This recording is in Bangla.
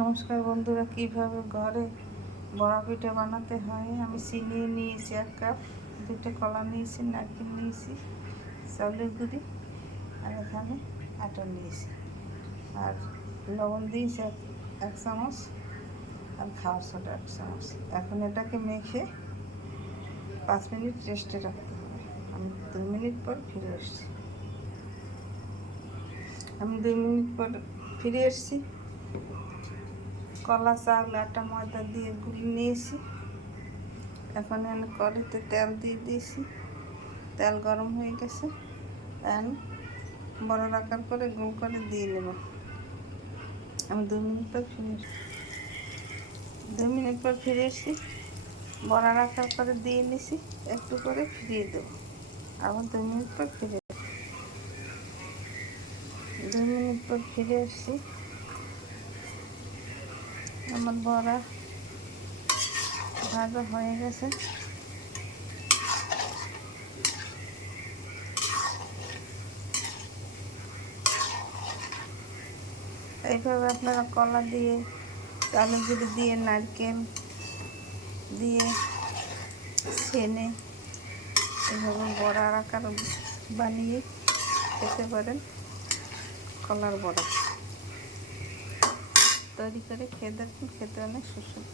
নমস্কার বন্ধুরা, কিভাবে ঘরে বড়া পিঠা বানাতে হয়। আমি চিনি নিয়েছি 1 কাপ, 2টা কলা নিয়েছি, নারকেল নিয়েছি, চাউলের গুঁড়ি, আর এখানে আটা নিয়েছি, আর লবণ দিয়েছি 1 চামচ, আর খাওয়ার সোডা 1 চামচ। এখন এটাকে মেখে 5 মিনিট রেস্টে রাখতে হবে। আমি 2 মিনিট পর ফিরে এসেছি। আমি 2 মিনিট পর ফিরে এসেছি। কলা, চাউল, আটা, ময়দা দিয়ে গুলি নিয়েছি। এখন আমি কড়াইতে তেল দিয়ে দিয়েছি। তেল গরম হয়ে গেছে। এখন বড় আকার করে গোল করে দিয়ে নেব। আমি 2 মিনিট পর ফিরে এসেছি। 2 মিনিট পর ফিরে এসেছি। বড় আকার করে দিয়ে নিছি, একটু করে ফিরিয়ে দেবো। আবার 2 মিনিট পর ফিরে 2 মিনিট পর ফিরে এসেছি। আমার বড়া ভাজা হয়ে গেছে। এইভাবে আপনারা কলা দিয়ে, চালের গুঁড়ি দিয়ে, নারকেল দিয়ে, ছেনে এভাবে বড়ার আকার বানিয়ে খেতে পারেন। কলার বড়া তৈরি করে খেয়ে দেখুন, খেতে অনেক সুস্বাদু।